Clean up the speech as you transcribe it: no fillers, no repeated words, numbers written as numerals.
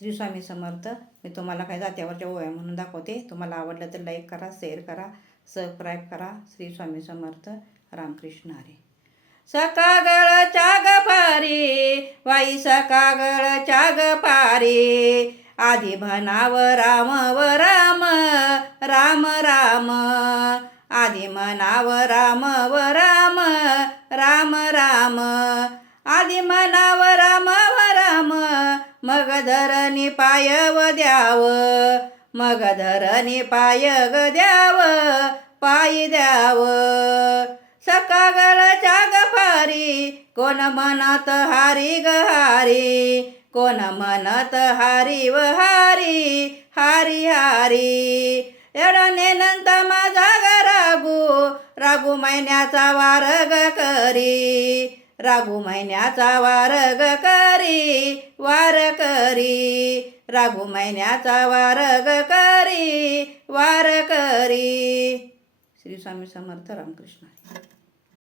श्री स्वामी समर्थ. मी तुम्हाला काय जात्यावरच्या ओव्या म्हणून दाखवते. तुम्हाला आवडलं तर लाईक करा, शेअर करा, सबस्क्राईब करा. श्री स्वामी समर्थ. रामकृष्ण हरी. सकागळच्या ग पारी, वाई सकागळच्या ग पारी, आधी म्हणाव राम व राम, राम राम. आधी म्हणाव राम व राम, राम राम. आधी म्हणाव राम व राम, मग धरणी पाय व द्याव, मग धरणी पाय ग द्याव, पायी द्याव. सकागळच्या ग पारी, कोण म्हणत हारी ग हारी, कोण म्हणत हारी व हारी, हारी हारी. एवढा नंत माझा ग रागू, रागू महिन्याचा वार ग करी, रागू महिन्याचा वार ग करी, वार करी. रागू महिन्याचा वार ग करी, वार करी. श्री स्वामी समर्थ. रामकृष्ण.